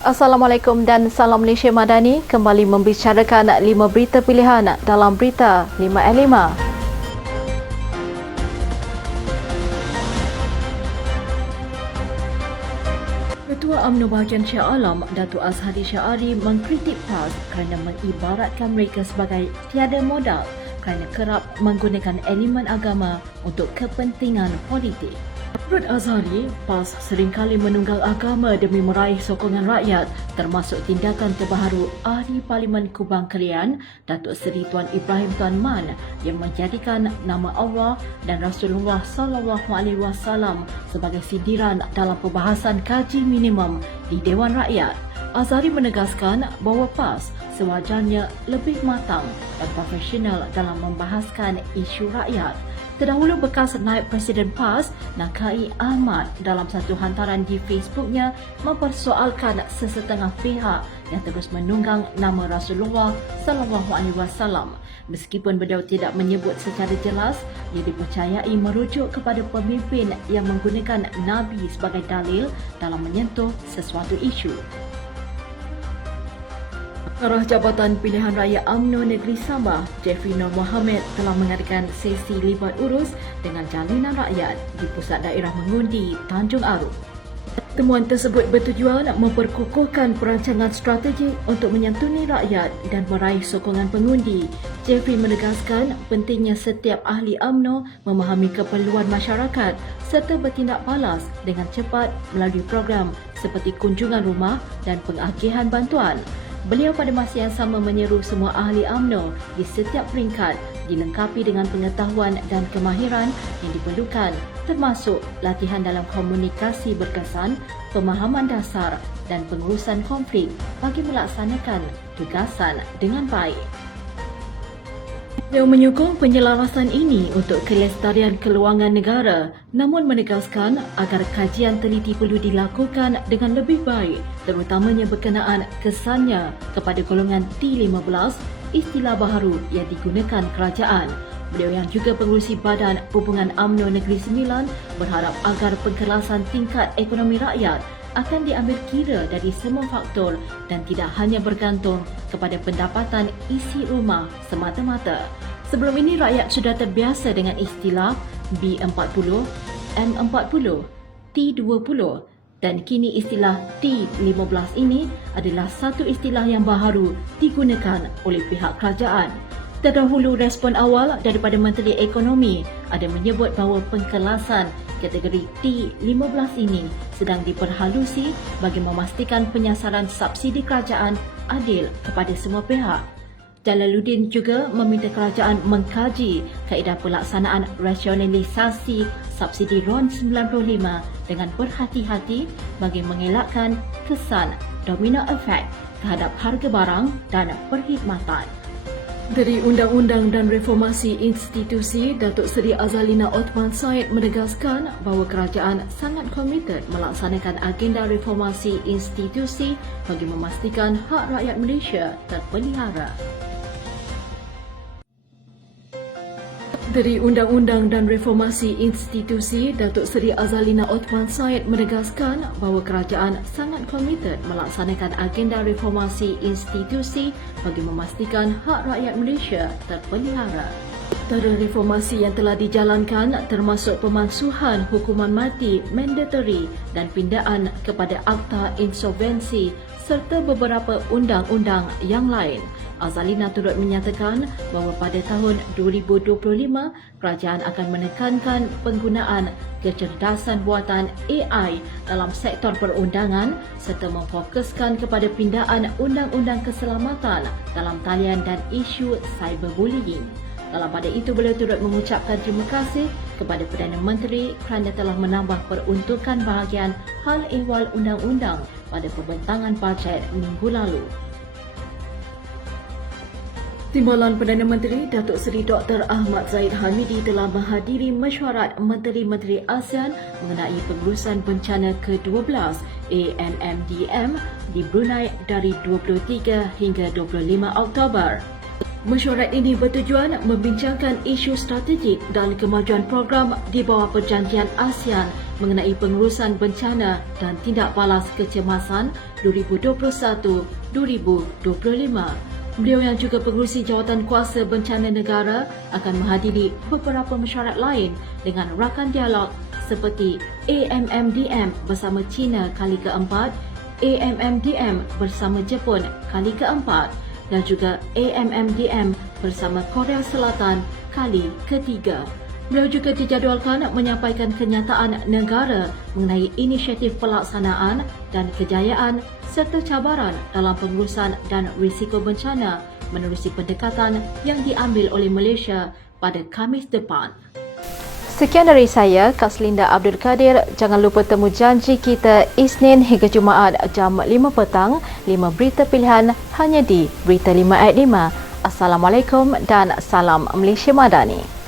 Assalamualaikum dan salam Malaysia Madani, kembali membicarakan 5 berita pilihan dalam Berita 5 at 5. Ketua UMNO Bahagian Shah Alam, Datuk Azhari Syahari mengkritik PAS kerana mengibaratkan mereka sebagai tiada modal kerana kerap menggunakan elemen agama untuk kepentingan politik. Menurut Azhari, PAS seringkali menunggang agama demi meraih sokongan rakyat, termasuk tindakan terbaru Ahli Parlimen Kubang Kelian, Datuk Seri Tuan Ibrahim Tuan Man, yang menjadikan nama Allah dan Rasulullah SAW sebagai sindiran dalam perbahasan gaji minimum di Dewan Rakyat. Azhari menegaskan bahawa PAS sewajarnya lebih matang dan profesional dalam membahaskan isu rakyat. Terdahulu, bekas naib Presiden PAS, Nakai Ahmad, dalam satu hantaran di Facebooknya mempersoalkan sesetengah pihak yang terus menunggang nama Rasulullah SAW. Meskipun beliau tidak menyebut secara jelas, ia dipercayai merujuk kepada pemimpin yang menggunakan Nabi sebagai dalil dalam menyentuh sesuatu isu. Pengarah Jabatan Pilihan Raya UMNO Negeri Sabah, Jeffrey Nur Mohamed, telah mengadakan sesi libat urus dengan jalinan rakyat di Pusat Daerah Mengundi, Tanjung Aru. Temuan tersebut bertujuan memperkukuhkan perancangan strategik untuk menyantuni rakyat dan meraih sokongan pengundi. Jeffrey menegaskan pentingnya setiap ahli UMNO memahami keperluan masyarakat serta bertindak balas dengan cepat melalui program seperti kunjungan rumah dan pengagihan bantuan. Beliau pada masa yang sama menyeru semua ahli UMNO di setiap peringkat dilengkapi dengan pengetahuan dan kemahiran yang diperlukan, termasuk latihan dalam komunikasi berkesan, pemahaman dasar dan pengurusan konflik bagi melaksanakan tugasan dengan baik. Beliau menyokong penyelarasan ini untuk kelestarian keluangan negara, namun menegaskan agar kajian teliti perlu dilakukan dengan lebih baik, terutamanya berkenaan kesannya kepada golongan T15, istilah baharu yang digunakan kerajaan. Beliau yang juga pengurusi Badan Hubungan UMNO Negeri Sembilan berharap agar pengkelasan tingkat ekonomi rakyat akan diambil kira dari semua faktor dan tidak hanya bergantung kepada pendapatan isi rumah semata-mata. Sebelum ini, rakyat sudah terbiasa dengan istilah B40, M40, T20 dan kini istilah T15 ini adalah satu istilah yang baharu digunakan oleh pihak kerajaan. Terdahulu, respon awal daripada Menteri Ekonomi ada menyebut bahawa pengkelasan kategori T15 ini sedang diperhalusi bagi memastikan penyasaran subsidi kerajaan adil kepada semua pihak. Jalaluddin juga meminta kerajaan mengkaji kaedah pelaksanaan rasionalisasi subsidi RON 95 dengan berhati-hati bagi mengelakkan kesan domino effect terhadap harga barang dan perkhidmatan. Dari Undang-Undang dan Reformasi Institusi, Datuk Seri Azalina Othman Said menegaskan bahawa kerajaan sangat komited melaksanakan agenda reformasi institusi bagi memastikan hak rakyat Malaysia terpelihara. Dari Undang-Undang dan Reformasi Institusi, Datuk Seri Azalina Othman Said menegaskan bahawa kerajaan sangat komited melaksanakan agenda reformasi institusi bagi memastikan hak rakyat Malaysia terpelihara. Antara reformasi yang telah dijalankan termasuk pemansuhan hukuman mati mandatory dan pindaan kepada Akta Insolvensi serta beberapa undang-undang yang lain. Azalina turut menyatakan bahawa pada tahun 2025, kerajaan akan menekankan penggunaan kecerdasan buatan AI dalam sektor perundangan serta memfokuskan kepada pindaan undang-undang keselamatan dalam talian dan isu cyberbullying. Dalam pada itu, beliau turut mengucapkan terima kasih kepada Perdana Menteri kerana telah menambah peruntukan bahagian hal ehwal undang-undang pada pembentangan bajet minggu lalu. Timbalan Perdana Menteri Datuk Seri Dr. Ahmad Zahid Hamidi telah menghadiri mesyuarat Menteri-Menteri ASEAN mengenai pengurusan bencana ke-12 AMMDM di Brunei dari 23 hingga 25 Oktober. Mesyuarat ini bertujuan membincangkan isu strategik dan kemajuan program di bawah Perjanjian ASEAN mengenai pengurusan bencana dan tindak balas kecemasan 2021-2025. Beliau yang juga pengerusi jawatan kuasa bencana negara akan menghadiri beberapa mesyuarat lain dengan rakan dialog seperti AMMDM bersama China kali keempat, AMMDM bersama Jepun kali keempat dan juga AMMDM bersama Korea Selatan kali ketiga. Beliau juga dijadualkan menyampaikan kenyataan negara mengenai inisiatif pelaksanaan dan kejayaan serta cabaran dalam pengurusan dan risiko bencana menerusi pendekatan yang diambil oleh Malaysia pada Khamis depan. Sekian dari saya, Kak Selinda Abdul Kadir. Jangan lupa temu janji kita Isnin hingga Jumaat jam 5 petang, 5 berita pilihan hanya di Berita 5 at 5. Assalamualaikum dan salam Malaysia Madani.